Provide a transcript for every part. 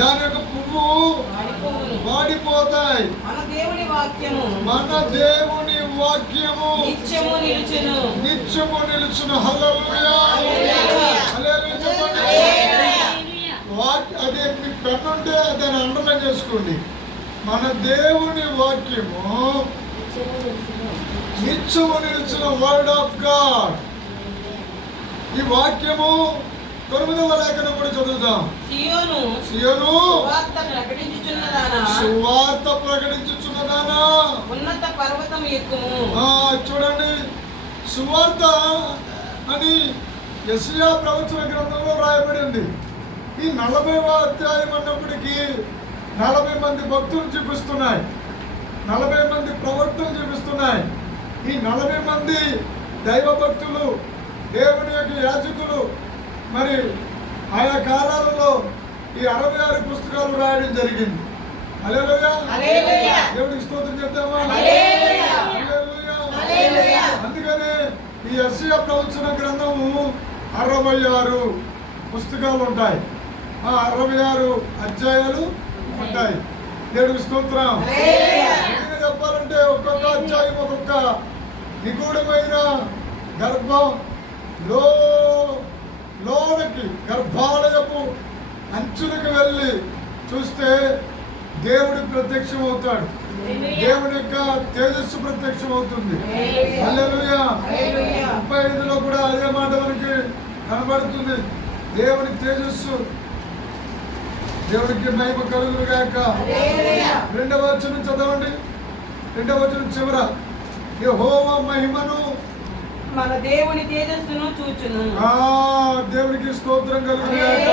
దాని యొక్క పువ్వు వాడిపోతాయి. మన దేవుని వాక్యము నిత్యము నిలుచును. హల్లెలూయా. చెప్పండి. అదే మీ పెన్ ఉంటే దాన్ని అండర్లైన్ చేసుకోండి. మన దేవుని వాక్యము నిత్యము నిలుచున్న వర్డ్ ఆఫ్ గాడ్. ఈ వాక్యము 9వ లేఖనం కూడా చదువుదాం. సియోను సువార్త ప్రకటించుచున్నదానా ఉన్నత పర్వతం ఎక్కుము. చూడండి, సువార్త అని యెషయా ప్రవచన గ్రంథంలో రాయబడి ఉంది. ఈ 40వ అధ్యాయం అన్నప్పటికీ 40 మంది భక్తులు చూపిస్తున్నాయి, 40 మంది ప్రవక్తలు చూపిస్తున్నాయి. ఈ 40 మంది దైవ భక్తులు, దేవుని యొక్క యాజకులు మరి ఆయా కాలాలలో ఈ 66 పుస్తకాలు రాయడం జరిగింది. హల్లెలూయా. దేవుడికి స్తోత్రం చెప్తామా? హల్లెలూయా. అందుకనే ఈ యెషయా ప్రవచన గ్రంథము 66 పుస్తకాలు ఉంటాయి, 66 అధ్యాయాలు ఉంటాయి. దేవుడికి స్తోత్రం. చెప్పాలంటే ఒక్కొక్క అధ్యాయం ఒక్కొక్క నిగూఢమైన గర్భం లోనకి గర్భాలయపు అంచులకు వెళ్ళి చూస్తే దేవుడి ప్రత్యక్షం అవుతాడు, దేవుడి యొక్క తేజస్సు ప్రత్యక్షం అవుతుంది. హల్లెలూయా. 35లో కూడా అదే మాట మనకి కనబడుతుంది. దేవుని తేజస్సు, దేవుడికి మహిమ కలుగును గాక. 2వ వచనం చదవండి. 2వ వచనం చివర యెహోవా మహిమను మన దేవుని తేజస్సును చూచును. దేవునికి స్తోత్రం కలుగును గాక.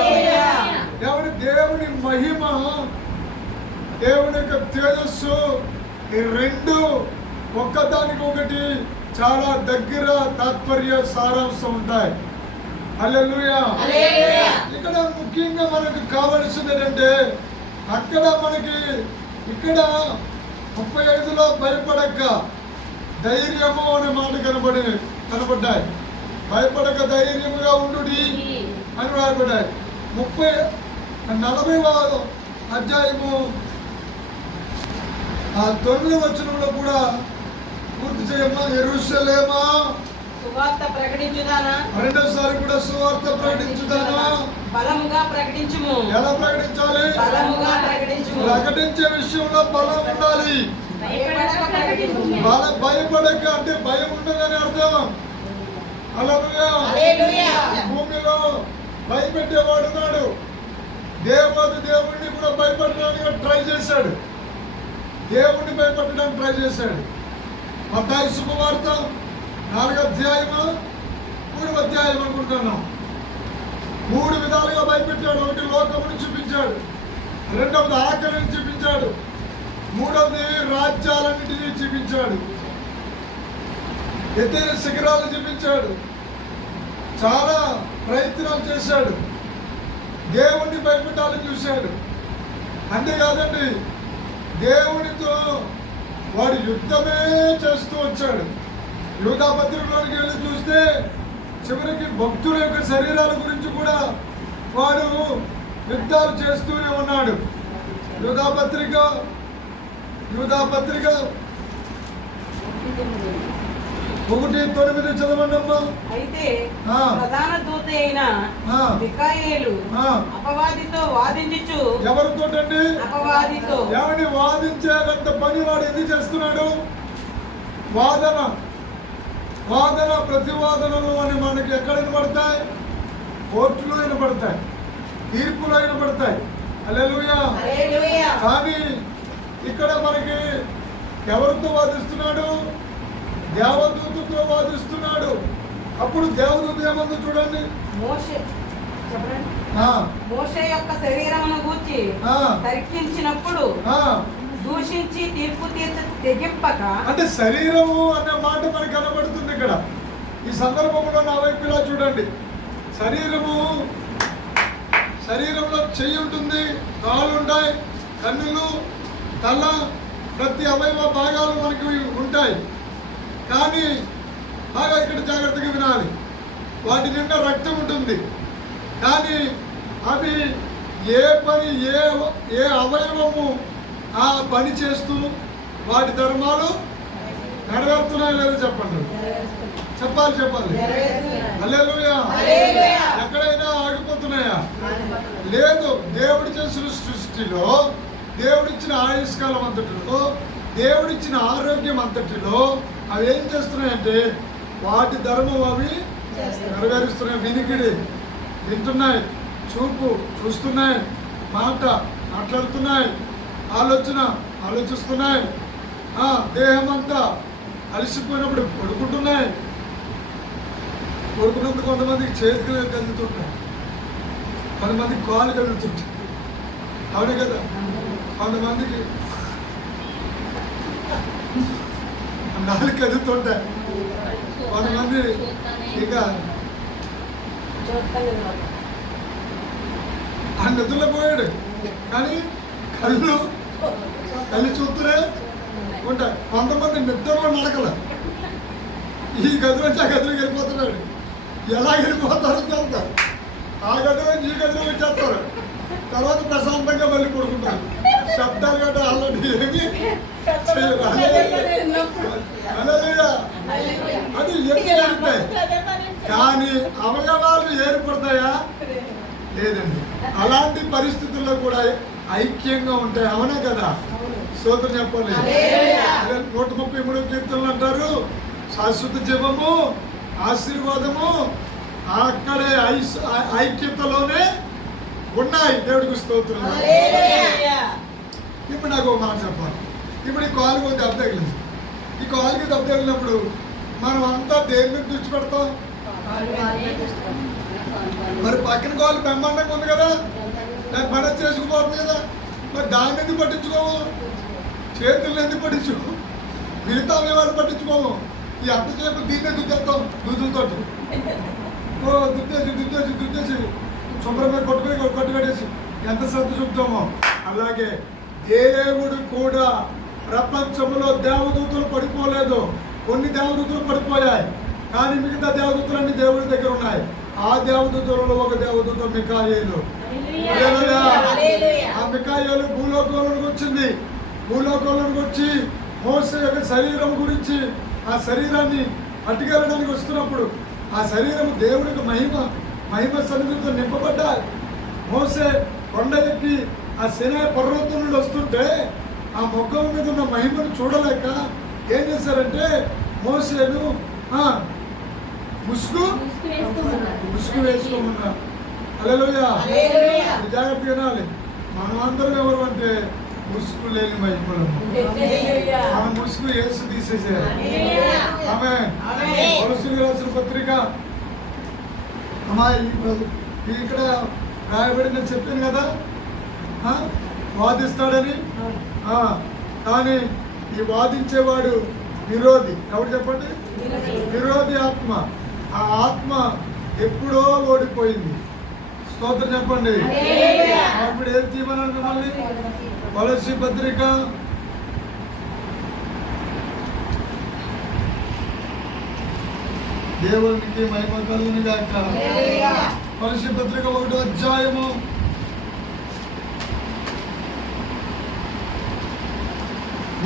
దేవుని మహిమ, దేవుని యొక్క తేజస్సు, ఈ రెండు ఒక్కదానికి ఒకటి చాలా దగ్గర తాత్పర్య సారాంశం ఉంటాయి. హల్లెలూయా. ఇక్కడ ముఖ్యంగా మనకు కావలసింది ఏంటంటే, అక్కడ మనకి ఇక్కడ 35లో భయపడక ధైర్యము అనే మాట కనబడ్డాయి. భయపడక ధైర్యముగా ఉండు అని రాయబడ్డాయి. 40వ అధ్యాయము 9వ వచనంలో కూడా పూర్తి చేయమ్మా. యెరూషలేమా సువార్త ప్రకటించుదానా. రెండోసారి కూడా సువార్త ప్రకటించుదానా. బలముగా ప్రకటించుము. ఎలా ప్రకటించాలి? బలముగా ప్రకటించుము. ప్రకటించే విషయంలో బలం ఉండాలి. భయపడక అంటే భయం ఉండదని అర్థం. హల్లెలూయా. భూమిలో భయపెట్టేవాడు ఉన్నాడు. దేవుడిని కూడా భయపెట్టడానికి ట్రై చేశాడు, దేవుడిని భయపెట్టడానికి ట్రై చేశాడు. మత్తయి శుభవార్త 4వ అధ్యాయము 3వ అధ్యాయం అనుకుంటున్నాం. 3 విధాలుగా భయపెట్టాడు. ఒకటి లోకమును చూపించాడు, రెండవది ఆకలిని చూపించాడు, మూడవది రాజ్యాలన్నింటినీ చూపించాడు, ఎత్తైన శిఖరాలు చూపించాడు. చాలా ప్రయత్నాలు చేశాడు, దేవుణ్ణి భయపెట్టాలని చూశాడు. అంతేకాదండి, దేవునితో వాడు యుద్ధమే చేస్తూ వచ్చాడు. యూదా పత్రికలోనికి వెళ్ళి చూస్తే చివరికి భక్తుల యొక్క శరీరాల గురించి కూడా వాడు యుద్ధాలు చేస్తూనే ఉన్నాడు. యూదా పత్రిక 1:9 చదవండమ్మా. అయితే ప్రధాన దూత అయిన మిఖాయేలు అపవాదితో వాదించుచు. ఎవరితోటండి? అపవాదితో. ఎవరిని వాదించేంత పని వాడు ఎందుకు చేస్తున్నాడు? వాదన ప్రతివాదనలు అని మనకి ఎక్కడ వినపడతాయి? కోర్టులో వినపడతాయి, తీర్పులో వినపడతాయి. హల్లెలూయా. కానీ ఇక్కడ మనకి ఎవరితో వాదిస్తున్నాడు? దేవదూతతో వాదిస్తున్నాడు. అప్పుడు దేవదూత ఏమందో చూడండి. మోషే యొక్క శరీరమును గూర్చి తర్కించినప్పుడు దూషించి తీర్పు తెగింపక. అంటే శరీరము అనే మాట మనకు కనబడుతుంది ఇక్కడ. ఈ సందర్భంలో నా వైపు ఇలా చూడండి. శరీరంలో చెయ్యి ఉంటుంది, కాళ్ళు ఉంటాయి, కన్నులు, తల, ప్రతి అవయవ భాగాలు మనకి ఉంటాయి. కానీ బాగా ఇక్కడ జాగ్రత్తగా వినాలి. వాటి నిండా రక్తం ఉంటుంది, కానీ అవి ఏ పని ఏ అవయవము ఆ పని చేస్తూ వాటి ధర్మాలు నెరవేరుతున్నాయో లేదో చెప్పండి. చెప్పాలి. హల్లెలూయా. ఎక్కడైనా ఆగిపోతున్నాయా? లేదు. దేవుడు చేసిన సృష్టిలో, దేవుడిచ్చిన ఆయుష్కాలం అంతటిలో, దేవుడిచ్చిన ఆరోగ్యం అంతటిలో అవి ఏం చేస్తున్నాయంటే వాటి ధర్మం అవి నెరవేరుస్తున్నాయి. వినికిడి వింటున్నాయి, చూపు చూస్తున్నాయి, మాట మాట్లాడుతున్నాయి, ఆలోచిస్తున్నాయి, దేహం అంతా అలసిపోయినప్పుడు పడుకుంటున్నాయి. పడుకున్నప్పుడు కొంతమందికి చేతులు కదులుతుంటాయి, కొంతమందికి కాళ్ళు కదులుతుంటాయి. అవునే కదా? కొంతమందికి నాలుగు కదులుతుంటాయి, కొంతమంది ఇక ఆ నిద్రలో పోయాడు కానీ కళ్ళు చూస్తూనే ఉంటాయి. కొంతమంది నిద్రలో నడకల ఈ గదిలో నుంచి ఆ గదిలోకి వెళ్ళిపోతున్నాడు. ఎలా వెళ్ళిపోతారో తెలుస్తారు. ఆ గదిలో ఈ గదిలో వచ్చేస్తారు. తర్వాత ప్రశాంతంగా మళ్ళీ పడుకుంటారు. శబ్దాలు గట్రా ఆల్రెడీ ఏమి అది ఏర్పడతాయి కానీ అవయవాలు ఏర్పడతాయా? లేదండి. అలాంటి పరిస్థితుల్లో కూడా ఐక్యంగా ఉంటాయి. అవునా కదా? స్తోత్రం చెప్పాలి. 133 కీర్తనలు అంటారు శాశ్వత జీవము, ఆశీర్వాదము అక్కడే ఐక్యతలోనే ఉన్నాయి. దేవుడికి స్తోత్రం. ఇప్పుడు నాకు ఒక మాట చెప్పాలి. ఇప్పుడు ఈ కాలుకి ఒక దెబ్బ తగిలింది. ఈ కాలుకి దెబ్బ తగిలినప్పుడు మనం అంతా దేని మీద దృష్టి పెడతాం? మరి పక్కన కాలు బ్రహ్మాండంగా ఉంది కదా, నాకు పని చేసుకుపోతుంది కదా, మరి దాన్ని ఎందుకు పట్టించుకోము? చేతులను ఎందుకు పట్టించుకో? మిగతా వాళ్ళు పట్టించుకోము. ఈ అంతసేపు దీన్నే దుద్దేస్తాం దూదులతో. దుద్దేసి శుభ్రంగా కొట్టుపెట్టేసి ఎంత శ్రద్ధ చూపుతామో. అలాగే దేవుడు కూడా ప్రపంచంలో దేవదూతలు పడిపోలేదు. కొన్ని దేవదూతలు పడిపోయాయి కానీ మిగతా దేవదూతలన్నీ దేవుడి దగ్గర ఉన్నాయి. ఆ దేవదూతలలో ఒక దేవదూత మికాయేలు. ఆ మికాయేలు భూలోకంలోకి వచ్చింది. భూలోకంలోకి వచ్చి మోసే యొక్క శరీరం గురించి, ఆ శరీరాన్ని పట్టుకెళ్ళడానికి వస్తున్నప్పుడు ఆ శరీరం దేవుడికి మహిమ సన్నిధితో నింపబడ్డాయి. మోసే కొండ ఎక్కి ఆ సినాయి పర్వతం నుండి వస్తుంటే ఆ మొగ్గం మీద ఉన్న మహిమను చూడలేక ఏం చేశారంటే మోసేను ముసుగు వేసుకోమన్నారు. హల్లెలూయా. జాగ్రత్త వినాలి. మనమందరం ఎవరు అంటే ముసుగు లేని మహిమలు. మన ముసుగు యేసు తీసేసారు. ఆమేన్. కొలొస్సీయులకు రాసిన పత్రిక ఇక్కడ రాయబడి నేను చెప్పాను కదా వాదిస్తాడని. కానీ ఈ వాదించేవాడు విరోధి. ఎవరు చెప్పండి? విరోధి ఆత్మ. ఆ ఆత్మ ఎప్పుడో ఓడిపోయింది. స్తోత్రం చెప్పండి. ఇప్పుడు ఏది తీయమన్నాను మిమ్మల్ని? కొలొస్సీ పత్రిక దేవునికి మహిమ కలుగును గాక. కొలొస్సీ పత్రిక 1వ అధ్యాయము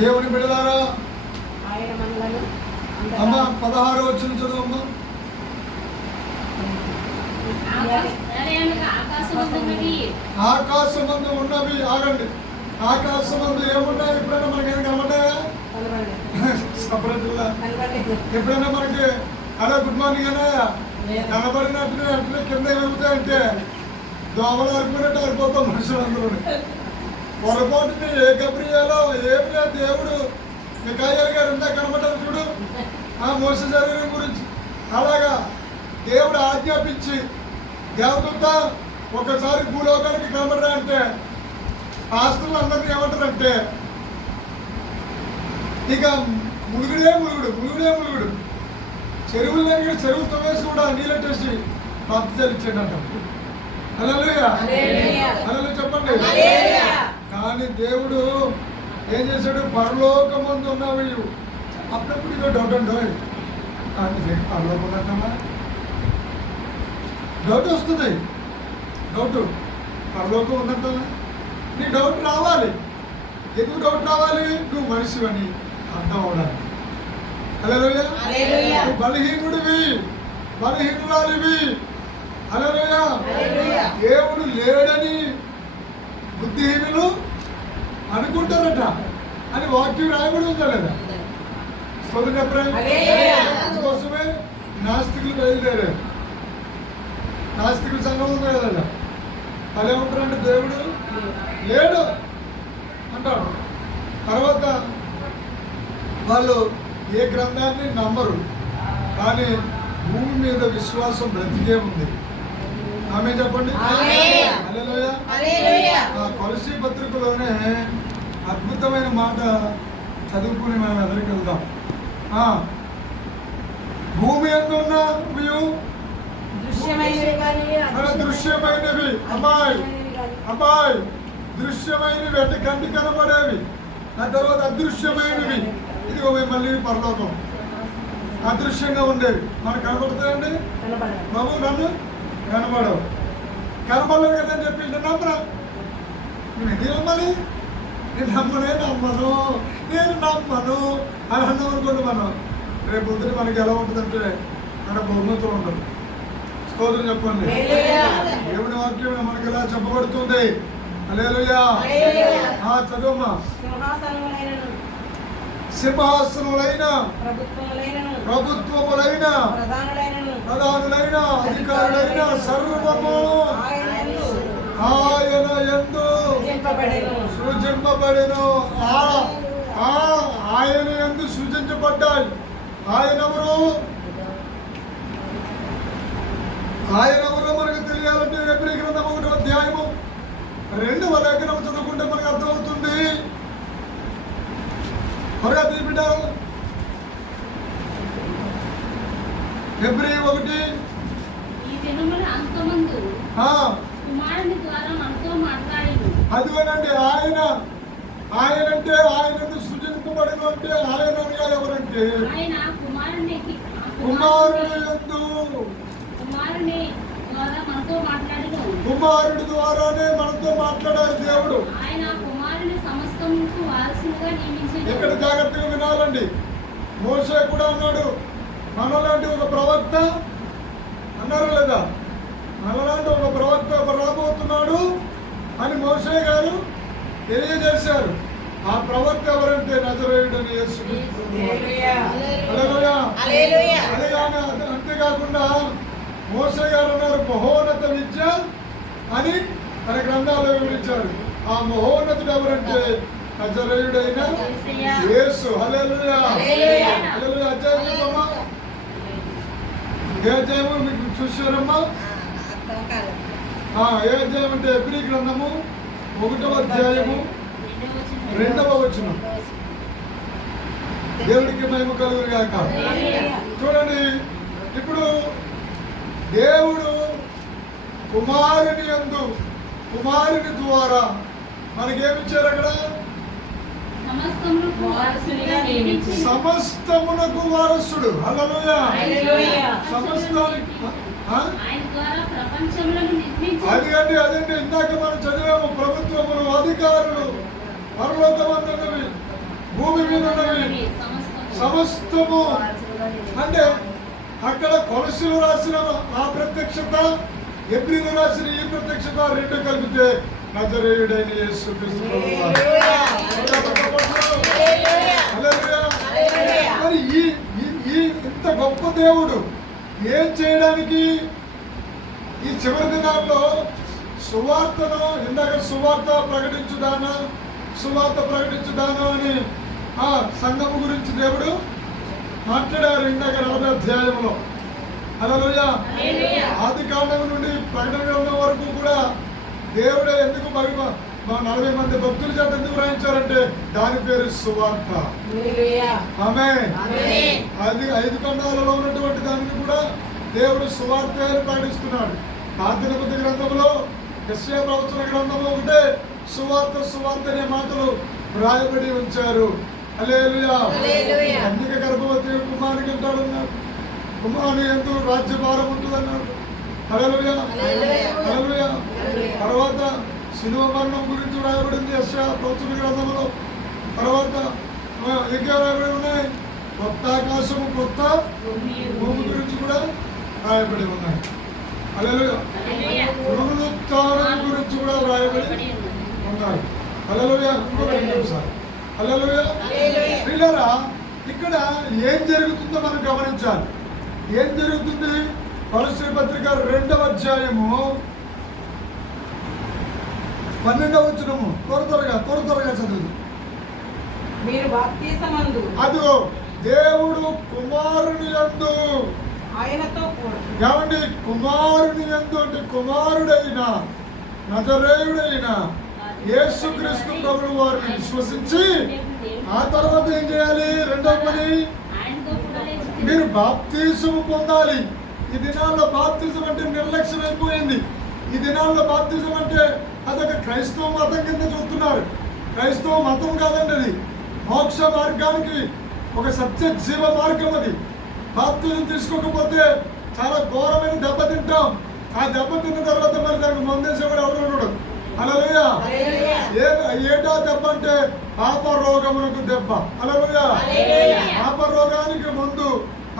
దేవుని బిడ్డలారా అమ్మా 16వ వచనం చదువమ్మా. ఆకాశమందు ఉన్నవి ఆగండి. ఆకాశమందు ఏమున్నాయి? ఎప్పుడైనా మనకి ఏం కనబడ్డాయా? సపరేట్లా ఎప్పుడైనా మనకి హలో గుడ్ మార్నింగ్ అన్నాయా? కనబడినట్టు వెంటనే కింద ఏమవుతాయంటే దోమలు అరిపోయినట్టు అరిపోతాం మనుషులందరూ. పొరపాటుని ఏ గబ్రియాలో ఏమి లేదు. దేవుడు మికాయేలు గారు ఎంత కనబడ్డారు చూడు ఆ మోస శరీరం గురించి. అలాగా దేవుడు ఆజ్ఞాపించి దేవదూత ఒకసారి భూలోకానికి కనబడరా అంటే ఆస్తులు అందరినీ ఏమంటారంటే ఇక ములుగుడే ములుగుడు చెరువులు చెరువు తవ్వేసి కూడా నీళ్ళెట్టేసి బాప్తిజాలు ఇచ్చాడంట. హల్లెలూయా. హల్లెలూయా చెప్పండి. కానీ దేవుడు ఏం చేశాడు? పరలోకమందు ఉన్నవి అప్పుడప్పుడు ఇదో డౌట్ అండి. పరలోకం అంటామా? డౌట్ వస్తుంది. డౌట్ పరలోకం ఉన్నట్టు నీ డౌట్ రావాలి. ఎందుకు డౌట్ రావాలి? నువ్వు మనిషివని అర్థం అవడానికి. హల్లెలూయా. నువ్వు బలహీనుడివి, బలహీనురాలివి. హల్లెలూయా. దేవుడు లేడని బుద్ధిహీనులు అనుకుంటారట అని వాక్యం రాయబడి ఉందా లేదా? అందుకోసమే నాస్తికులు బయలుదేరారు. నాస్తికుల సంఘం ఉంది కదా, వాళ్ళు ఏమంటారంటే దేవుడు లేడు అంటాడు. తర్వాత వాళ్ళు ఏ గ్రంథాన్ని నమ్మరు, కానీ భూమి మీద విశ్వాసం బ్రతికే ఉంది. ఆమె చెప్పండి. హల్లెలూయా. కొలసీ పత్రికలోనే అద్భుతమైన మాట చదువుకుని మనం ఎదురుకి వెళ్దాం. భూమి ఎందున్నవి దృశ్యమైనవి, అమ్మాయి దృశ్యమైనవి అంటే కంటి కనబడేవి, ఆ తర్వాత అదృశ్యమైనవి. ఇదిగో మళ్ళీ పరలోకం అదృశ్యంగా ఉండేవి. మనకు కనబడతాయండి బాబు? నన్ను కనబడవు, కనబడలేదు కదా అని చెప్పి నేను నమ్మరా? నేను ఎందుకు నమ్మాలి? నేను నమ్మను అని అన్నాం అనుకోండి. మనం రేపు పొద్దున మనకి ఎలా ఉంటుందంటే మన బహుమతులు ఉండదు. స్తోత్రం చెప్పండి. దేవుని వాక్యం మనకి ఎలా చెప్పబడుతుంది. హల్లెలూయా. చదువమ్మా. సింహాసనములైన ప్రభుత్వములైన ప్రధానులైన అధికారులైన సర్వము ఆయన యందు సృజింపబడెను. ఆయన యందు సృజించబడ్డాయి. ఆయనెవరు మనకు తెలియాలంటే ఎబ్రీ గ్రంథం 1వ అధ్యాయము 2వ లేఖనం చదువుకుంటే మనకు అర్థమవుతుంది. త్వరగా బిడ్డ. ఎబ్రీ 1 అదిగోనండి. ఆయనంటే ఆయన సృజింపబడిన అంటే ఆయన ఎవరంటే కుమారుడు యందు, కుమారుడి ద్వారానే మనతో మాట్లాడారు దేవుడు. ఇక్కడ జాగ్రత్తగా వినాలండి. మోషే కూడా అన్నాడు, మనలాంటి ఒక ప్రవక్త అన్నారు లేదా? మనలాంటి ఒక ప్రవక్త రాబోతున్నాడు అని మోషే గారు తెలియజేశారు. ఆ ప్రవక్త ఎవరంటే నజరేయుడని యేసు. అంతేకాకుండా మోషే గారు అన్నారు మహోన్నత విద్య అని తన గ్రంథాలు వివరించారు. ఆ మహోన్నతుడు ఎవరంటే నజరేయుడైన యేసు. హల్లెలూయా. హల్లెలూయా. అధ్యాయమమ్మా, ఏ అధ్యాయము మీకు చూసారమ్మా? ఏ అధ్యాయం అంటే ఎబ్రీ గ్రంథము 1వ అధ్యాయము 2వ వచనం. దేవుడికి మహిమ కలుగును గాక. చూడండి, ఇప్పుడు దేవుడు కుమారుని యందు, కుమారుని ద్వారా మనకేమిచ్చారు? అక్కడ సమస్తమునకు వారసుడు. హల్లెలూయా. సమస్తానికి అదండి ఇందాక మనం చదివాము. ప్రభుత్వములు, అధికారులు, పరలోకమందున్నవి, భూమి మీద ఉన్నవి సమస్తము. అంటే అక్కడ కొలసీలు రాసిన ఆ ప్రత్యక్షత, ఎబ్రీలు రాసిన ఈ ప్రత్యక్షత రెండు కలిపితే నజరేయుడైన యేసు క్రీస్తు. మరి ఈ ఇంత గొప్ప దేవుడు ఏం చేయడానికి ఈ చివరి దినాల్లో సువార్తను, ఇందాక సువార్త ప్రకటించుదానా అని ఆ సంఘము గురించి దేవుడు మాట్లాడారు ఇందాక 40వ అధ్యాయంలో. హల్లెలూయా. ఆది కాండం నుండి ప్రకటన గ్రంథం వరకు కూడా దేవుడే ఎందుకు 40 మంది భక్తుల చేత ఎందుకు రాయించారంటే దాని పేరు సువార్త. ఆమేన్. 5 ఖండాలలో ఉన్నటువంటి దానిని కూడా దేవుడు సువార్త అని ప్రకటిస్తున్నాడు. పాత నిబంధన గ్రంథంలో యెషయా ప్రవచన గ్రంథంలో ఒకటే సువార్త అనే మాటలు రాయబడి ఉంచారు. హల్లెలూయా. కన్యక గర్భవతి కుమారునికి అంటాడు, కుమారుని యందు రాజ్యభారం ఉంటుందన్నాడు. హల్లెలూయా హల్లెలూయా. తర్వాత శిలువ మరణం గురించి రాయబడింది యెషయా ప్రవచన గ్రంథంలో. తర్వాత ఇంకా రాయబడి ఉన్నాయి కొత్త ఆకాశము కొత్త భూమి గురించి కూడా రాయబడి ఉన్నాయి. హల్లెలూయా. పునరుత్థానం గురించి కూడా రాయబడి ఉన్నాయి. హల్లెలూయా. ఇంకొక నిమిషం. హల్లెలూయా. పిల్లరా, ఇక్కడ ఏం జరుగుతుందో మనం గమనించాలి. ఏం జరుగుతుంది? కొలస్సీ పత్రిక 2వ అధ్యాయము 12వ వచనము. త్వరగా చదువు. మీరు బాప్తిసమందు అదిగో దేవుడు కుమారుని యందు ఆయనతో కూడా ఏమండి? కుమారుని యందు అంటే కుమారుడైన నజరేయుడైన యేసుక్రీస్తు ప్రభువు వారిని విశ్వసించి ఆ తర్వాత ఏం చేయాలి? రెండవ పని, మీరు బాప్తిసము పొందాలి. ఈ దినాల్లో బాప్తిజం అంటే నిర్లక్ష్యం అయిపోయింది. ఈ దినాల్లో బాప్తిజం అంటే అదొక క్రైస్తవ మతం కింద చూస్తున్నారు. క్రైస్తవ మతం కాదండి, అది మోక్ష మార్గానికి ఒక సత్య జీవ మార్గం. అది బాప్తిజం తీసుకోకపోతే చాలా ఘోరమైన దెబ్బ తింటాం. ఆ దెబ్బ తిన్న తర్వాత మరి దానికి మందేసేవాడు ఎవరు ఉన్నాడు? హల్లెలూయా. ఏటా దెబ్బ అంటే పాప రోగమునకు దెబ్బ. హల్లెలూయా. పాప రోగానికి ముందు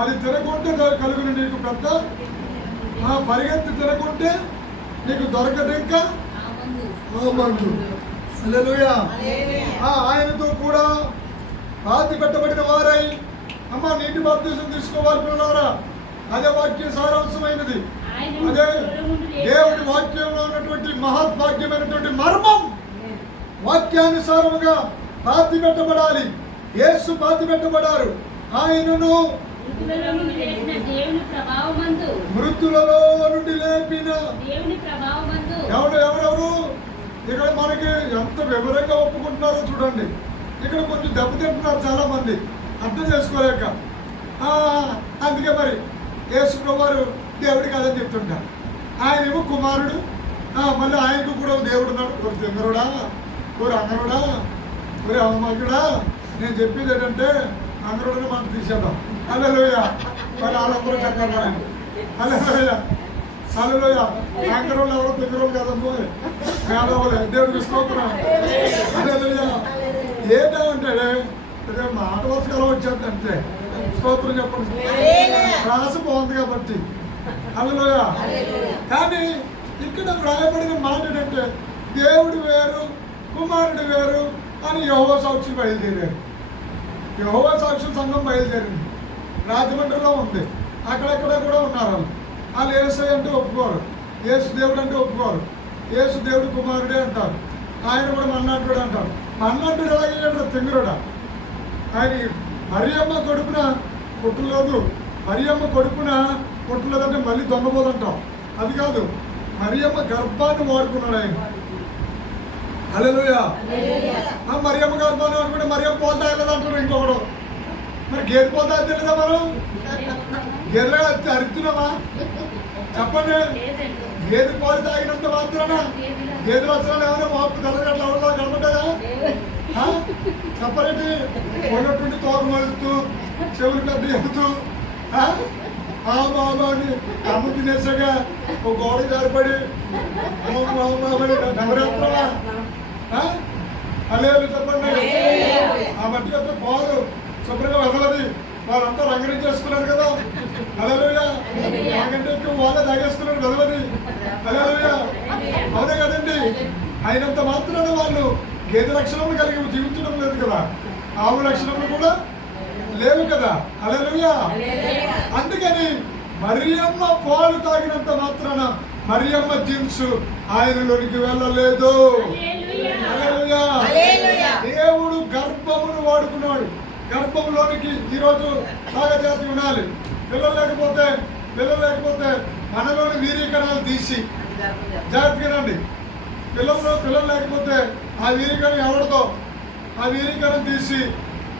అది తినకుంటే కలుగుని నీకు పెద్ద పరిగెత్తి తినకుంటే నీకు దొరకదు ఇంకా మందు. హల్లెలూయా. ఆయనతో కూడా పాతి పెట్టబడిన వారై అమ్మ నీటి బాప్తిజం తీసుకోవాలి పిల్లలారా. అదే వాక్య సారాంశమైనది. అదే దేవుడి వాక్యంలో ఉన్నటువంటి మహద్భాగ్యమైనటువంటి మర్మం. వాక్యానుసారముగా పాతి పెట్టబడాలి. యేసు పాతి పెట్టబడారు. ఆయనను మృతులలో నుండి లేపిన ఎవరెవరు ఇక్కడ మనకి ఎంత వివరంగా ఒప్పుకుంటున్నారో చూడండి. ఇక్కడ కొంచెం దెబ్బతింటున్నారు చాలా మంది అర్థం చేసుకోలేక. అందుకే మరి యేసు ప్రభువారు దేవుడు కాదని చెప్తుంటారు. ఆయనేమో కుమారుడు, మళ్ళీ ఆయనకు కూడా దేవుడు ఉన్నాడు. ఒక తింగరుడా, ఒక అంగరుడా, ఒక అవమాకుడా. నేను చెప్పేది ఏంటంటే అంగరుడని మనం తీసేద్దాం. హల్లెలూయా. మరి వాళ్ళందరూ చక్కగా హల్లెలూయా హల్లెలూయా. అంగరులు ఎవరు తింగరులు కదమ్మో, మేధావులే. దేవుడికి స్తోత్రం. హల్లెలూయా. ఏంటంటే అదే మాట వరుసగా వచ్చేది అంతే. స్తోత్రం చెప్పండి. రాస బాగుంది కాబట్టి. హల్లెలూయా. కానీ ఇక్కడ వ్రాయబడిన మాట ఏంటంటే దేవుడు వేరు కుమారుడు వేరు అని యెహోవా సాక్షులు బయలుదేరారు. యెహోవా సాక్షుల సంఘం బయలుదేరింది. రాజమండ్రిలో ఉంది. అక్కడెక్కడ కూడా ఉన్నారు వాళ్ళు యేసయ్య అంటే ఒప్పుకోరు, యేసు దేవుడు అంటే ఒప్పుకోరు. యేసు దేవుడు కుమారుడే అంటారు. ఆయన కూడా మన్నాటుడు అంటారు. మన్నాటుడు ఎలాగయ్యాడు? తింగరుడా. ఆయన మరియమ్మ కడుపున పుట్టలేదు. మరియమ్మ కడుపున పుట్టలేదంటే మళ్ళీ దొంగపోదంటాం. అది కాదు, మరియమ్మ గర్భాన్ని వాడుకున్నాడు ఆయన. హల్లెలూయా. మరియమ్మ గర్భాన్ని వాడుకుంటే మరియమ్మ పోలు తాగలేదు అంటారు ఇంకొకడు. మరి గేదె పోలు తాగలేదా? మనం గేదె అరుతున్నామా? చెప్పండి. గేదె పాలు తాగినంత మాత్రాన గేదె లక్షణాలు ఏమైనా మాపు తెల్లగడ్డలు ఎవరిలో కనబడ్డాయా? చెప్పరేంటి? ఉన్నటువంటి తోక మలుస్తూ చెవులు పెద్ద ఎగుతూ అని అమ్మ తినేసాగా ఒక గోడ జారిపడి నవరాత్రమా అల్లేలు చెప్పండి. ఆ మట్టి పెద్ద పాలు శుభ్రంగా వదలది. వాళ్ళంతా రంగరించేస్తున్నారు కదా. హల్లెలూయా. నాకంటే ఎక్కువ వాళ్ళే తాగేస్తున్నారు వదలది. హల్లెలూయా. అవునే కదండి. అయినంత మాత్రాన వాళ్ళు గేదె లక్షణములు కలిగి జీవించడం లేదు కదా. ఆవు లక్షణములు కూడా లేవు కదా. హల్లెలూయా. అందుకని మరియమ్మ పాలు తాగినంత మాత్రాన మరియమ్మ జిన్స్ ఆయనలోనికి వెళ్ళలేదు. హల్లెలూయా. దేవుడు గర్భమును వాడుకున్నాడు. గర్భంలోనికి ఈరోజు నాగజాతి ఉండాలి. పిల్లలు లేకపోతే మనలోని వీరీకరణాలు తీసి జాగ్రత్తగానండి. పిల్లలు లేకపోతే ఆ వీరీకరణ ఎవరితో ఆ వీరీకరణ తీసి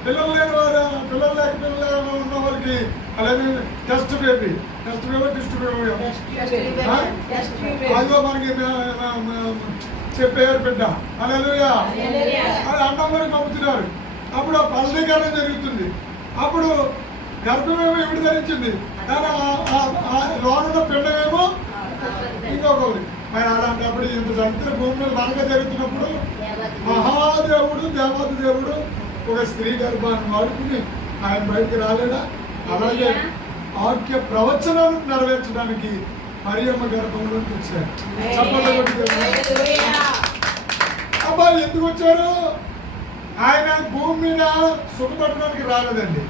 పిల్లలు లేని వారు పిల్లలు ఉన్న వాళ్ళకి అలాగే టెస్ట్ బేబీ అదిగో మనకి చెప్పేవారు బిడ్డ. హల్లెలూయా. అది అన్నం కూడా పంపుతున్నారు. అప్పుడు ఆ ఫలదీకరణ జరుగుతుంది. అప్పుడు గర్భమేమో ఇవిడి ధరించింది, కానీ లోనున్న పిండమేమో ఇంకొకటి మరి అలాంటప్పుడు ఇంత చరిత్ర భూమి మీద మనగా జరుగుతున్నప్పుడు మహాదేవుడు దేవాది దేవుడు ఒక స్త్రీ గర్భాన్ని వాడుకుని ఆయన బయటికి రాలేడా? అలాగే వాక్య ప్రవచనాలను నెరవేర్చడానికి మరియమ్మ గర్భంలోకి వచ్చారు. చప్పట్లు కొట్టి అబ్బాయి ఎందుకు వచ్చారు? ఆయన భూమి మీద సుఖపడడానికి రాలేదండి.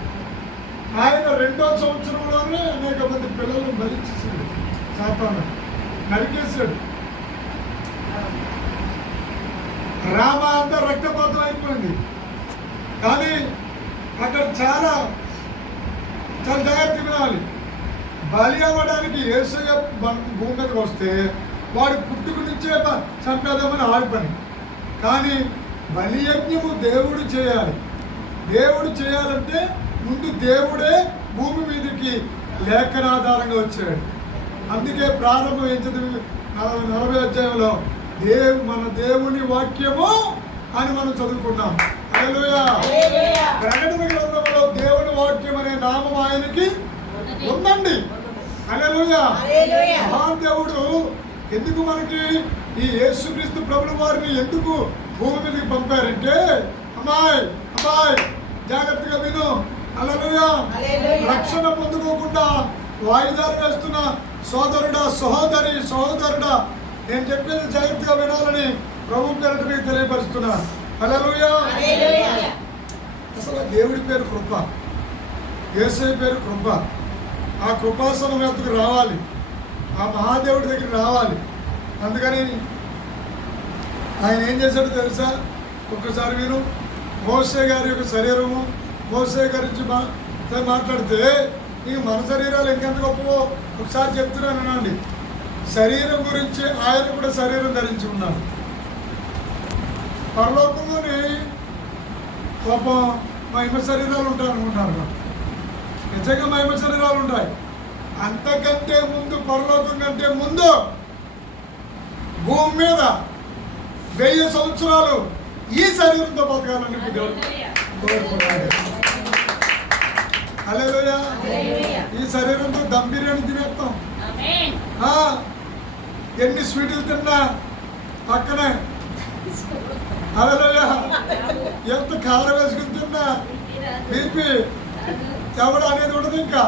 ఆయన 2వ సంవత్సరంలోనే అనేక మంది పిల్లలను బలిచేసాడు. సాతాను నరికేశాడు. రామ అంతా రక్తపాతం అయిపోయింది. కానీ అక్కడ చాలా జాగ్రత్త వినాలి. బలి అవ్వడానికి యేసయ్య భూమి మీదకి వస్తే వాడు పుట్టుకు నుంచే చంపేద్దామని ఆడి పని. కానీ బలియజ్ఞము దేవుడు చేయాలి. దేవుడు చేయాలంటే ముందు దేవుడే భూమి మీదకి లేఖనాధారంగా వచ్చాడు. అందుకే ప్రారంభం ఏం చదివి 40 అధ్యాయంలో మన దేవుని వాక్యము అని మనం చదువుకున్నాం. హల్లెలూయా. ప్రకటన గ్రంథంలో దేవుని వాక్యం అనే నామం ఆయనకి ఉందండి. హల్లెలూయా. మహాదేవుడు ఎందుకు మనకి ఈ యేసుక్రీస్తు ప్రభుల వారిని ఎందుకు భూమి మీదకి పంపారంటే, అమ్మాయి జాగ్రత్తగా విను. హల్లెలూయా. రక్షణ పొందుకోకుండా వాయిదాలు వేస్తున్న సోదరుడా సహోదరుడా నేను చెప్పేది జాగ్రత్తగా వినాలని ప్రభు పేరిట మీకు తెలియపరుస్తున్నాను. హల్లెలూయా. అసలు దేవుడి పేరు కృప, యేసయ్య పేరు కృప. ఆ కృపాసనం ఎత్తుకు రావాలి, ఆ మహాదేవుడి దగ్గర రావాలి. అందుకని ఆయన ఏం చేశాడో తెలుసా? ఒక్కసారి మీరు మోసే గారి యొక్క శరీరము, మోసే గురించి మాట్లాడితే నీకు మన శరీరాలు ఇంకెంత గొప్పవో ఒకసారి చెప్తున్నానండి. శరీరం గురించి ఆయన కూడా శరీరం ధరించి ఉన్నారు. పరలోకంలోని గొప్ప మహిమ శరీరాలు ఉంటాయి అనుకుంటారు. నిజంగా మహిమ శరీరాలు ఉంటాయి. అంతకంటే ముందు, పరలోకం కంటే ముందు భూమి మీద 1000 సంవత్సరాలు ఈ శరీరంతో బతకాలని కోరుకున్నాడు. హల్లెలూయా. ఈ శరీరంతో దమ్ బిర్యానీ తినేస్తాం. ఎన్ని స్వీట్లు తిన్నా పక్కనే. హల్లెలూయా. ఎంత కారం వేసుకుని తిన్నా బీపీ ఎవడు అనేది ఉండదు. ఇంకా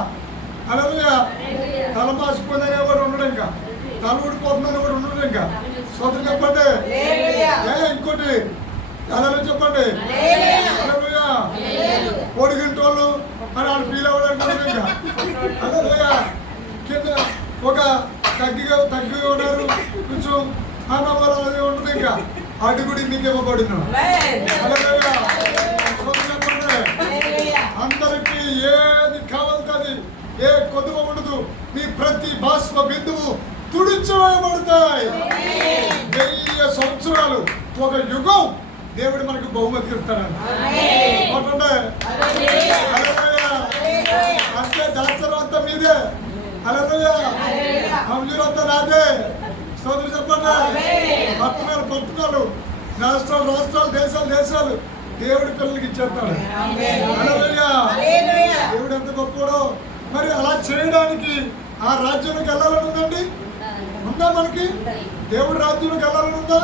హల్లెలూయా. తల మాసిపోయిందని ఎవరు ఉండడు, ఇంకా తల ఊడిపోతుందని ఎవరు ఉండడు. ఇంకా సోదరు చెప్పండి. ఇంకోటి హల్లెలూయా చెప్పండి. హల్లెలూయా. పొడిగింటోళ్ళు అని వాళ్ళు ఫీల్ అవ్వడానికి ఇంకా హల్లెలూయా. కింద ఒక తగ్గిగా ఉన్నారు కొంచెం అన్నవాళ్ళు అది ఉంటుంది. ఇంకా అడుగుడి మీకు ఇవ్వబడిన అందరికీ ఏది కావాల్సింది, ఏ కొద్దువ ఉండదు. మీ ప్రతి బాష్ప బిందువు తుడిచివేయబడతాయి. 1000 సంవత్సరాలు, ఒక యుగం దేవుడు మనకు బహుమతి ఇస్తాడండి. అంటే దాసరం అంతా మీదే. హల్లెలూయా. అంజురంతా నాదే. సోదరు చెప్పండి. పట్టణాలు రాష్ట్రాలు దేశాలు దేవుడి పిల్లలకి ఇచ్చేస్తాడు. హల్లెలూయా. దేవుడు ఎంత గొప్పడో. మరి అలా చేయడానికి ఆ రాజ్యంలోకి వెళ్ళాలని ఉందండి. ఉందా మనకి? దేవుడి రాజ్యంలోకి వెళ్ళాలని ఉందా?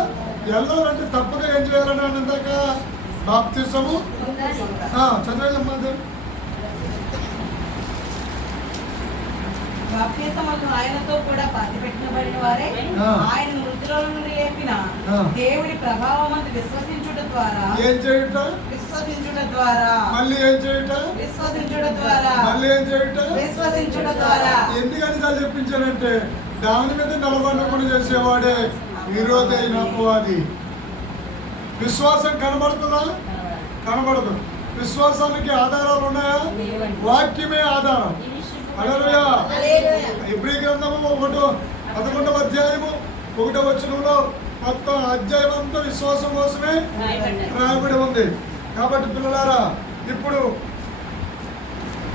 వెళ్ళాలంటే తప్పగా ఏం చేయాలని అందాక బాప్తిసము చదివేదమ్మా. బాప్తిసమును ఆయనతో కూడా పాతిపెట్టబడిన వారే ఆయన మృతుల నుండి లేపిన దేవుడి ప్రభావమందు విశ్వసించుట ద్వారా మళ్ళీ ఏం చేయుట? విశ్వసించుట ద్వారా. ఎందుకని సార్ చెప్పించానంటే దాని మీద నిలబడకుండా చేసేవాడే విరోధైన అపవాది. విశ్వాసం కనబడుతుందా? కనబడదు. విశ్వాసానికి ఆధారాలు ఉన్నాయా? వాక్యమే ఆధారం. హల్లెలూయా. హెబ్రీ గ్రంథము 11వ అధ్యాయము 1వ వచనంలో మొత్తం అధ్యాయం అంతా విశ్వాసం కోసమే రాయబడి ఉంది. కాబట్టి పిల్లలారా ఇప్పుడు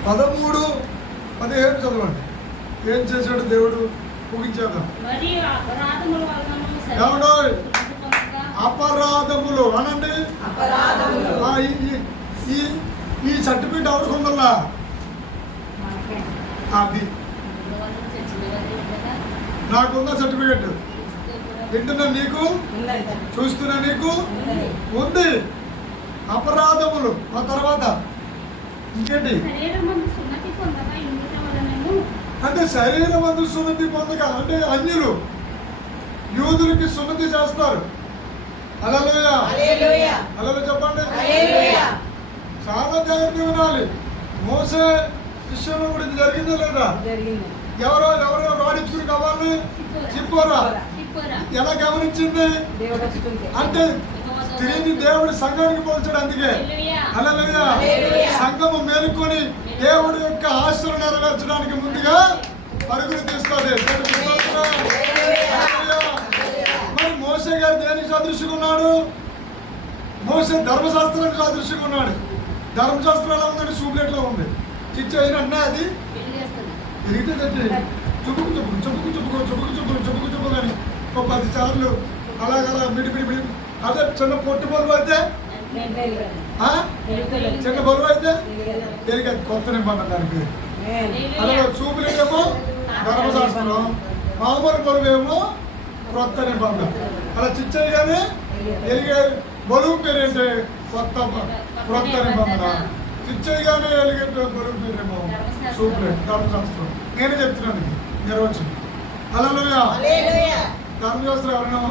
13, 15 చదవండి. ఏం చేశాడు దేవుడు? ముగించేద్దాం. అపరాధములు అనండి. ఈ సర్టిఫికేట్ ఎవరికి ఉందల్లా? అది నాకున్న సర్టిఫికెట్, వింటున్నా నీకు, ఉన్నది తండ్రి. చూస్తున్నా నీకు ఉన్నది. ఉంది. అపరాధములు ఆ తర్వాత ఇంకేంటి శరీరమందు సున్నతి పొందక ఇందుట వలనను అంటే శరీరం అందు సున్నతి పొందక అంటే అన్యులు యూదులకి సున్నతి చేస్తారు. హల్లెలూయా హల్లెలూయా. హల్లెలూయా చెప్పండి. హల్లెలూయా. చాలా జాగ్రత్తగా వినాలి. మోసే విషయంలో కూడా ఇది జరిగిందా లేదా? జరిగింది. ఎవరో రాడించుకుని కావాలి చిప్పోరా సిప్పోరా ఎలా గమనించింది దేవుడు వస్తుంటే. అంటే స్త్రీని దేవుడి సంఘానికి పోల్చాడు. అందుకే హల్లెలూయా. హల్లెలూయా. హల్లెలూయా. సంఘము మేలుకొని దేవుడి యొక్క ఆశలు నెరవేర్చడానికి ముందుగా పరుగులు తీస్తుంది. దేవుడికి స్తోత్రం. హల్లెలూయా. మరి మోసే గారు దేనికి సాదృశ్యంగా ఉన్నాడు? మోసే ధర్మశాస్త్రానికి సాదృశ్యంగా ఉన్నాడు. ధర్మశాస్త్రం ఎలా ఉందంటే సూప్లెట్లో ఉంది. చిచ్చేసిన అన్న అది వెలిగేస్తుంది. తిరిగితే చుప్పుకు అని ఒక 10 సార్లు అలాగలా మిడి అదే చిన్న పొట్టు బరువు అయితే ఆ? చిన్న బరువు అయితే తెలియదు. కొత్త నిబంధన దానికి అలాగే చూపులేమో ధర్మశాస్త్రం, మామూలు బరువేమో కొత్త నిబంధన. అలా చిచ్చయ్యగానే ఎలిగే బరువు పేరేంటి కొత్త నిబంధన. చిచ్చయ్యగానే ఎలిగే బరువు పేరేమో సూపరేట్ ధర్మశాస్త్రం. నేనే చెప్తున్నాను ఇది నిర్వచనం. హల్లెలూయా. హల్లెలూయా. ధర్మశాస్త్రం ఎవరైనా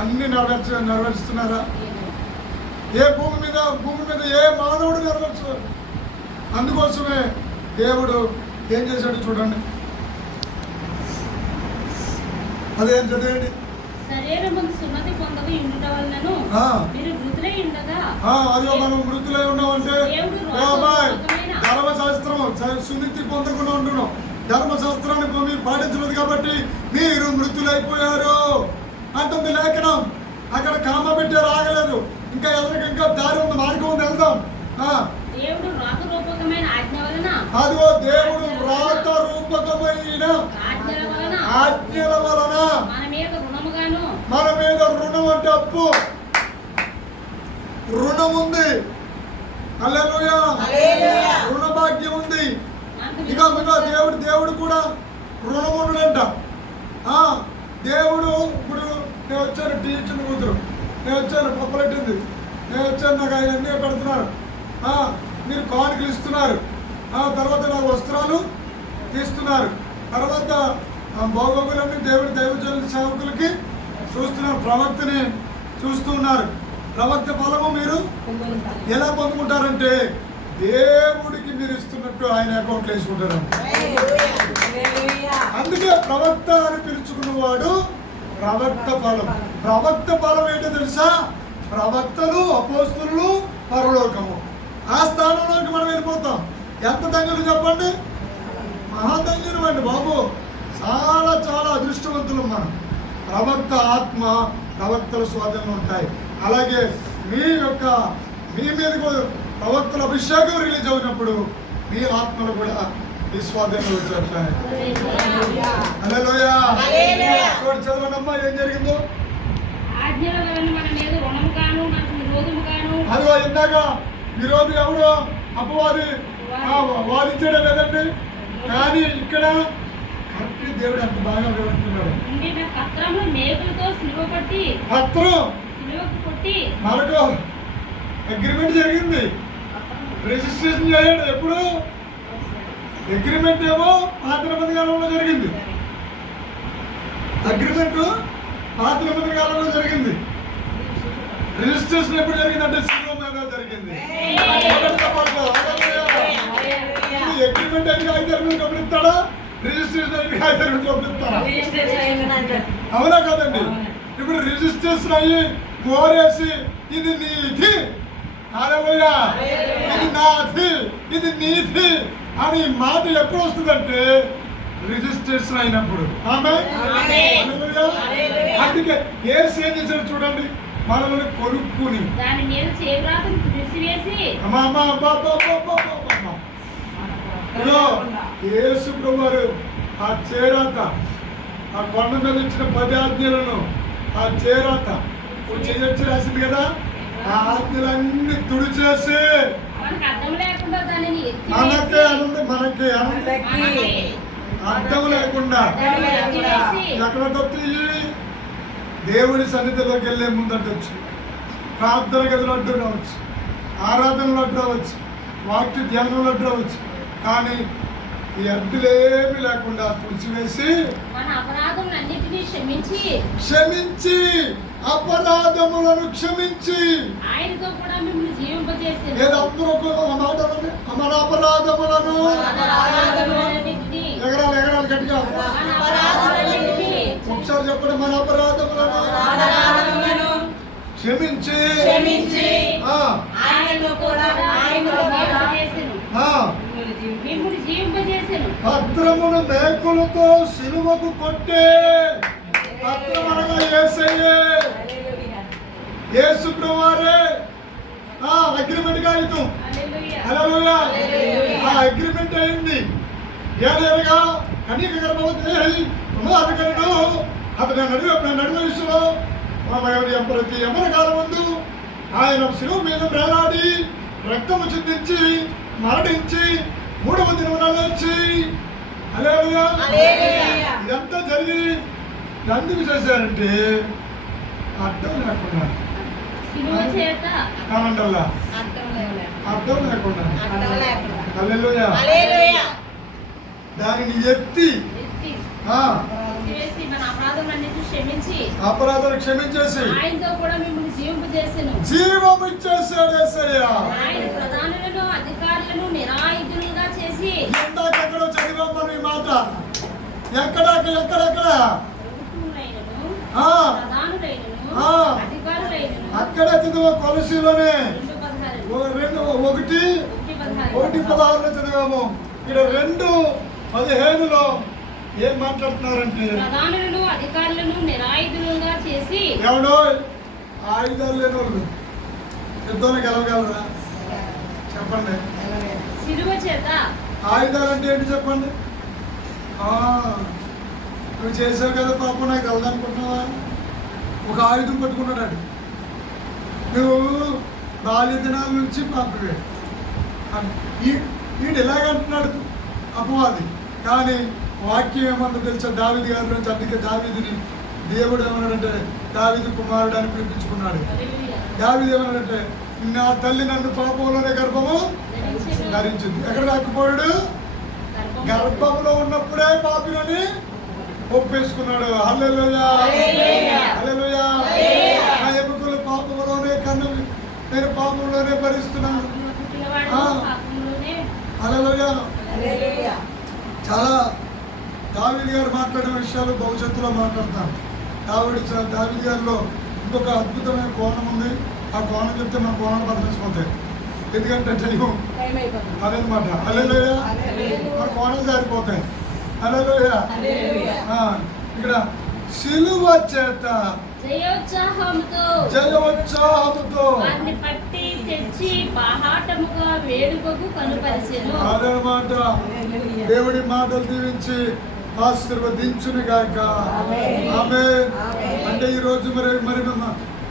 అన్ని నెరవేర్చుతున్నారా? ఏ భూమి మీద ఏ మానవుడు నెరవేర్చరు. అందుకోసమే దేవుడు ఏం చేశాడు చూడండి. అదేం చదివేయండి. శరీరమందు సున్నతి పొందక ఇందుట వలనను ఆ. మీరు మృతులై ఉండగా అదిగో మనం మృతులై ఉన్నామంటే ధర్మశాస్త్రము సున్నతి పొందకుండా ఉంటున్నాం. ధర్మశాస్త్రాన్ని మీరు పాటించలేదు కాబట్టి మీరు మృతులైపోయారు అంటుంది లేఖనం. అక్కడ కామ పెట్టారు, ఆగలేదు. ఇంకా ఎవరికి ఇంకా దారి ఉంది, మార్గం ఉంది, వెళ్దాం. దేవుడు రాత రూపకమైన ఆజ్ఞ వలన అదిగో దేవుడు వ్రాత రూపకమైన ఆజ్ఞల వలన మన మీద రుణముగాను మన మీద రుణం అంటే అప్పు రుణం ఉంది. హల్లెలూయా. హల్లెలూయా. రుణ భాగ్యం ఉంది. మనకు ఇక దేవుడు కూడా రుణం ఉండడంట. దేవుడు ఇప్పుడు నేను వచ్చాను, టీ ఇచ్చిన కూతురు, నేను వచ్చాను, పప్పలెట్టింది, నేను వచ్చాను, నాకు అవన్నీ పెడుతున్నారు, మీరు కానుకలు ఇస్తున్నారు, తర్వాత నాకు వస్త్రాలు తీస్తున్నారు, తర్వాత భోగములన్నీ దైవజన సేవకులకి చూస్తున్నారు, ప్రవక్తని చూస్తూ ఉన్నారు. ప్రవక్త ఫలము మీరు ఎలా పొందుకుంటారంటే దేవుడికి మీరు ఇస్తున్నట్టు ఆయన అకౌంట్లో వేసుకుంటారంట. అందుకే ప్రవక్త అని పిలుచుకున్నవాడు ప్రవక్త ఫలం. ప్రవక్త ఫలం ఏంటో తెలుసా? ప్రవక్తలు, అపోస్తులు, పరలోకము. ఆ స్థానంలోకి మనం వెళ్ళిపోతాం. ఎంత ధన్యులు చెప్పండి. మహాధన్యులు అండి బాబు. చాలా చాలా అదృష్టవంతులు మనం. ప్రవక్త ఆత్మ ప్రవక్తల స్వాధీనంలో ఉంటాయి. అలాగే మీ మీద ప్రవక్తల అభిషేకం రిలీజ్ అయినప్పుడు మీ ఆత్మలు కూడా మీ స్వాధీనంలో వచ్చేస్తాయి. హల్లెలూయా. చూడండి చదవనమ్మా ఏం జరిగిందో. ఆజ్ఞల వలన మన మీద రుణముగాను మనకు విరోధముగాను అదిగో ఇందాక విరోధి ఎవడో అపవాది వాదించడం లేదండి. కానీ ఇక్కడ కరెక్ట్ దేవుడు అంత బాగా వివరిస్తున్నాడు. ఉండిన పత్రము మేకులతో సిలువపట్టి సిలువకు కొట్టి మనకు అగ్రిమెంట్ జరిగింది, రిజిస్ట్రేషన్ చేయాడు. ఎప్పుడు అగ్రిమెంట్ ఏమో పాత నిబంధన కాలంలో జరిగింది. అగ్రిమెంట్ పాత నిబంధన కాలంలో జరిగింది. రిజిస్ట్రేషన్ ఎప్పుడు జరిగిందంటే శిలువ మీద జరిగింది. అగ్రిమెంట్ అయితే కాగితాల మీద పంపిస్తాడా? రిజిస్ట్రేషన్ అయితే కాగితాల మీద పంపిస్తారా? అవునా కదండి. ఇప్పుడు రిజిస్ట్రేషన్ అయ్యి మోరేసి ఇది నీది, హల్లెలూయా, ఇది నాది, ఇది నీది అని మాట ఎప్పుడు వస్తుందంటే రిజిస్ట్రేషన్ అయినప్పుడు. అందుకే యేసు ఏం చేశాడు చూడండి, మనల్ని కొనుక్కుని దాని మీద చేవ్రాతను తీసివేసి యేసు ప్రభువారు ఆ చేరాత, ఆ కొండ మీద ఇచ్చిన 10 ఆజ్ఞలను ఆ చేరాత చేయొచ్చి రాసింది కదా, ఆ ఆజ్ఞలన్నీ తుడిచేసి మనకు అర్థం లేకుండా దానిని మనకే ఆనందం, మనకే ఆనందం. అర్థం లేకుండా ఎక్కడ తప్పి దేవుడి సన్నిధిలోకి వెళ్ళే ముందు అడ్డొచ్చు, ప్రార్థన గదిలో అడ్డు రావచ్చు, ఆరాధనలో అడ్డు రావచ్చు, వాక్య ధ్యానంలో అడ్డు రావచ్చు. కానీ ఈ అడ్డులేమి లేకుండా తుడిచివేసి మన అపరాధములన్నిటినీ క్షమించి అపరాధములను క్షమించి ఆయనతో కూడా మిమ్మల్ని జీవింపజేసేను. ఏదో అందరూ ఒక మాట అనండి. మన అపరాధములను ఎగరాలి ఎగరాలి గట్టిగా ఒకసారి చెప్పండి. మన అపరాధములను క్షమించి మిమ్మల్ని జీవింపజేసేను. పత్రమును మేకులతో సిలువకు కొట్టే పత్రం అనగా యేసయ్యే, యేసు ప్రభువారే అగ్రిమెంట్ కాగితం. హల్లెలూయా. ఆ అగ్రిమెంట్ అయింది. ఏలేరుగా కన్యక గర్భవతి కుమారుడు అతని నడువయసులో ప్రతి యమన కాలం ముందు ఆయన శిలువ మీద వేలాడి రక్తము చిందించి మరణించి 3వ దినమున లేచి హల్లెలూయా ఇదంతా జరిగి ఎందుకు చేశారంటే అర్థం లేకుండా కానండల్లా అర్థం లేకుండా హల్లెలూయా దానిని ఎత్తి అపరాధాలు క్షమించేసి ఆయనతో కూడా మిమ్మల్ని జీవింపజేసెను. జీవము ఇచ్చేసాడు యేసయ్య. ఆయన ప్రధానులను అధికారులను నిరాయుధులుగా చేసి ఎక్కడో చదివాం మనం ఈ మాట. ఎక్కడెక్కడ అక్కడే చదివాం. కొలసీలోనే 1:16 చదివాము. ఇక్కడ 2:15 ఏం మాట్లాడుతున్నారంటే ప్రధానులను అధికారులను నిరాయుధులుగా చేసి ఎవడో ఆయుధాలు లేని వాళ్ళు యుద్ధంలో గెలవగలరా చెప్పండి. శిలువ చేత ఆయుధాలు అంటే ఏంటి చెప్పండి. నువ్వు చేసావు కదా పాపం నాకు వెళ్దానుకుంటున్నావా? ఒక ఆయుధం పట్టుకున్నాడు. నువ్వు బాల్య దినాల నుంచి పాపవే వీడు ఇలాగంటున్నాడు అపవాది. కానీ వాక్యం ఏమన్నా తెలుసా? దావీదు గారి నుంచి. అందుకే దావీదుని దేవుడు ఏమన్నాడంటే దావీదు కుమారుడు అని పిలిపించుకున్నాడు. దావీదు ఏమన్నాడంటే నా తల్లి నన్ను పాపంలోనే గర్భము ధరించింది. ఎక్కడ రాకపోయాడు? గర్భంలో ఉన్నప్పుడే పాపిని ఒప్పేసుకున్నాడు. హల్లెలూయా హల్లెలూయా. నా ఎముకలు పాపంలోనే కన్ను నేను పాపంలోనే భరిస్తున్నాను. హల్లెలూయా. చాలా దావీదు గారు మాట్లాడిన విషయాలు భవిష్యత్తులో మాట్లాడతాను. దావీదు గారిలో ఇంకొక అద్భుతమైన కోణం ఉంది. ఆ కోణం చెప్తే మన కోణాలు బదలిసిపోతాయి. ఎందుకంటే టైం అదనమాట. హల్లెలూయా. మన కోణాలు జారిపోతాయి. హల్లెలూయా. ఇక్కడ సిలువ చేత జయోత్సాహముతో వారిని పట్టి తెచ్చి బాహాటముగా వేడుకకు కనుపరిచెను. అదనమాట. దేవుడి మాటలు దీవించి ఆశీర్వదించును గాక. ఆమేన్. అంటే ఈ రోజు మరి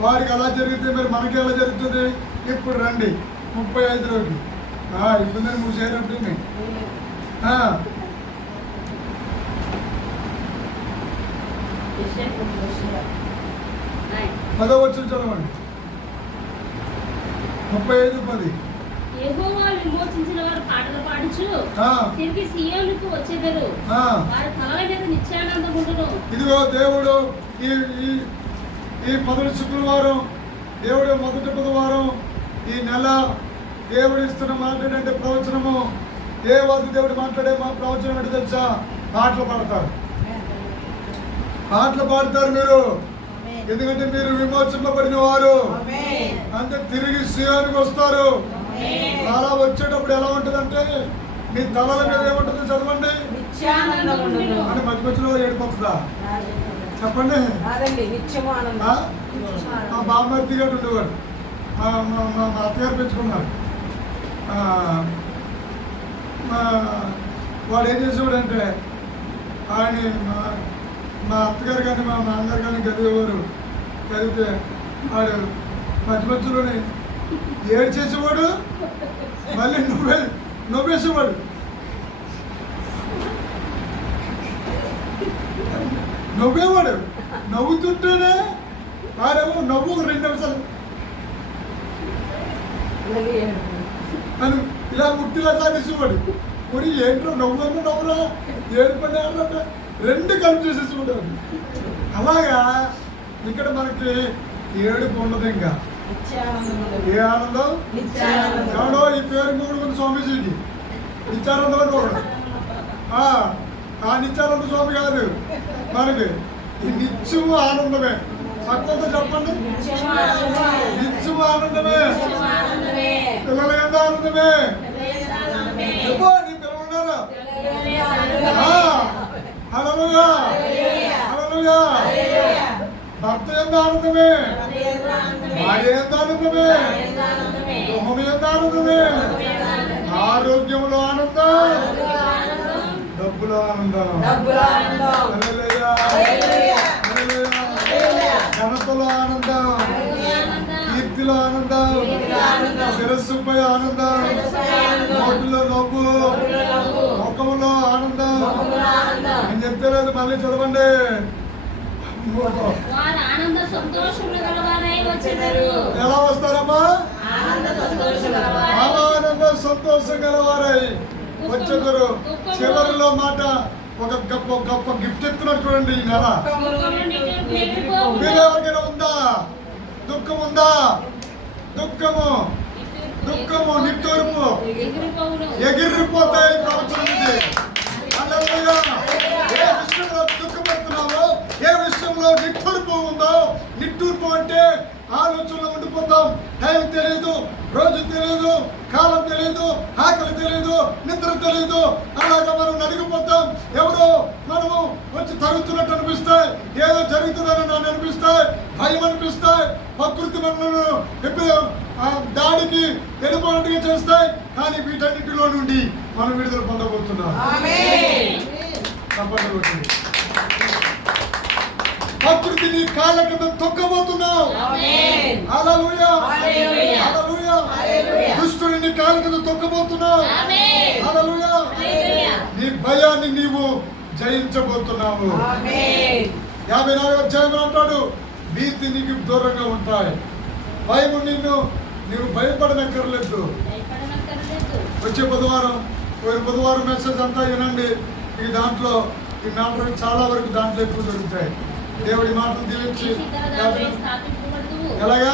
వారికి అలా జరిగితే మరి మనకి ఎలా జరుగుతుంది? ఇప్పుడు రండి 35లోకి. ఇప్పుడు మూసేటప్పుడు పదవచ్చు చదవండి. 35:10. యెహోవా విమోచించిన వారు పాటలు పాడుచు తిరిగి సియోనుకు వచ్చెదరు. వారి తలల మీద నిత్యానందముండును. ఇదిగో దేవుడు ఈ మొదటి శుక్రవారం, దేవుడు మొదటి బుధవారం ఈ నెల దేవుడు ఇస్తున్న మాట ఏంటంటే ప్రవచనము. దేవుడు మాట్లాడే మా ప్రవచనం ఏంటి తెలుసా? పాటలు పాడతారు. మీరు ఎందుకంటే మీరు విమోచింపబడిన వారు. అంటే తిరిగి సియోనుకు వస్తారు. అలా వచ్చేటప్పుడు ఎలా ఉంటుందంటే మీ తలల మీద ఏముంటుంది చదవండి. అంటే మధ్య మధ్యలో ఏడిపోతుందా చెప్పండి. మా బామ్మర్తి గారు ఉండేవాడు. మా అత్తగారు పెంచుకున్నారు. వాడు ఏం చేసేవాడు అంటే ఆయన మా అత్తగారు కానీ మా నాన్నగారు కానీ చదివేవారు. చదివితే వాడు మధ్య మధ్యలోనే ఏడు చేసేవాడు, మళ్ళీ నవ్వేసేవాడు. నవ్వేవాడు. నవ్వుతుంటేనే వాడేమో నవ్వు 2 నిమిషాలు అని ఇలా ముట్టిలా సాగేసేవాడు. మరి ఏంట్రో నవ్వున్నా నవ్వురా ఏడుపడి ఆడరా 2 కలిపి చేసేసేవాడు. అలాగా ఇక్కడ మనకి ఏడుపు ఉండదు. ఇంకా ఏ ఆనందం ఎవడో ఈ పేరు కూడా స్వామీజీకి నిత్యానందం అని ఒకడు. ఆ నిత్యానంద స్వామి కాదు మనకి ఈ నిత్యము ఆనందమే. పక్కతో చెప్పండి, నిత్యము ఆనందమే. పిల్లలు ఎంత ఆనందమే. చెప్పు నీ పిల్లలు ఉన్నారా? హల్లెలూయా హల్లెలూయా. భర్త ఎంత ఆనందమే, భార్య ఎంత ఆనందమే, గృహం ఎంత ఆనందమే, ఆరోగ్యంలో ఆనందం, డబ్బులో ఆనందం, హల్లెలూయా హల్లెలూయా. ఘనతలో ఆనందం, కీర్తిలో ఆనందం, శిరస్సుపై ఆనందం, నోటిలో నవ్వు, ముఖంలో ఆనందం. నేను చెప్తలేదు, మళ్ళీ చదవండి. ఎలా వస్తారమ్మా? ఆనంద సంతోషం గలవారై వచ్చేదారు. చివరిలో మాట ఒక గొప్ప గిఫ్ట్ ఎత్తున్నారు చూడండి. ఈ నెల మీరు ఎవరికైనా ఉందా దుఃఖం? ఉందా దుఃఖము? దుఃఖము నిట్టూర్పు ఎగిరిపోతాయి ప్రవచనం ఇది. హల్లెలూయా. ఏ విషయంలో దుఃఖపడుతున్నావో, ఏ విషయంలో నిట్టూర్పు ఉందో, నిట్టూర్పు అంటే ఆలోచనలో ఉండిపోతాం. టైం తెలియదు, రోజు తెలియదు, కాలం తెలియదు, ఆకలి తెలియదు, నిద్ర తెలియదు. అలాగా మనం నలిగిపోతాం. ఎవరో మనము వచ్చి తరుగుతున్నట్టు అనిపిస్తాయి, ఏదో జరుగుతుందని నన్ను అనిపిస్తాయి, భయం అనిపిస్తాయి, ప్రకృతి మనను ఎప్పుడు దాడికి వెళ్ళిపోయినట్టుగా చేస్తాయి. కానీ వీటన్నిటిలో నుండి మనం విడుదల పొందబోతున్నాం. ప్రకృతిని కాళ్ళ కింద తొక్కబోతున్నావు. హల్లెలూయా హల్లెలూయా. దుష్టుని కాళ్ళ కింద తొక్కబోతున్నావు. హల్లెలూయా. నీ భయాన్ని నీవు జయించబోతున్నావు. 54వ అధ్యాయం అంటాడు, భీతి నీకు దూరంగా ఉంటాయి. భయము నీవు భయపడనక్కర్లేదు. వచ్చే బుధవారం మెసేజ్ అంతా వినండి. ఈ దాంట్లో ఈ మాటలు చాలా వరకు దాంట్లో ఎక్కువ దొరుకుతాయి. దేవుడి మాటలు దీవించి ఎలాగా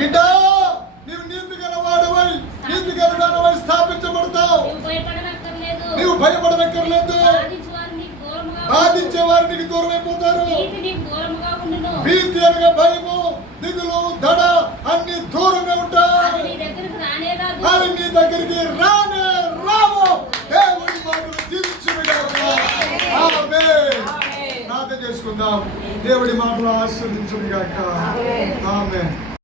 బిడ్డ నీవు నీతి గలవాడవై, నీతి గలవాడవై స్థాపించబడతావు. నీవు భయపడనక్కర్లేదు. బాధించే వారు నీకు దూరం అయిపోతారు. భీతి అనగా భయము, దిగులు, దడ అన్ని దూరంగా ఉంటాయి. అవి నీ దగ్గరికి రానే రావు. దేవుడి మాటలు ప్రార్థన చేసుకుందాం. దేవుడి మాటలు ఆశీర్వదించును గాక. ఆమేన్.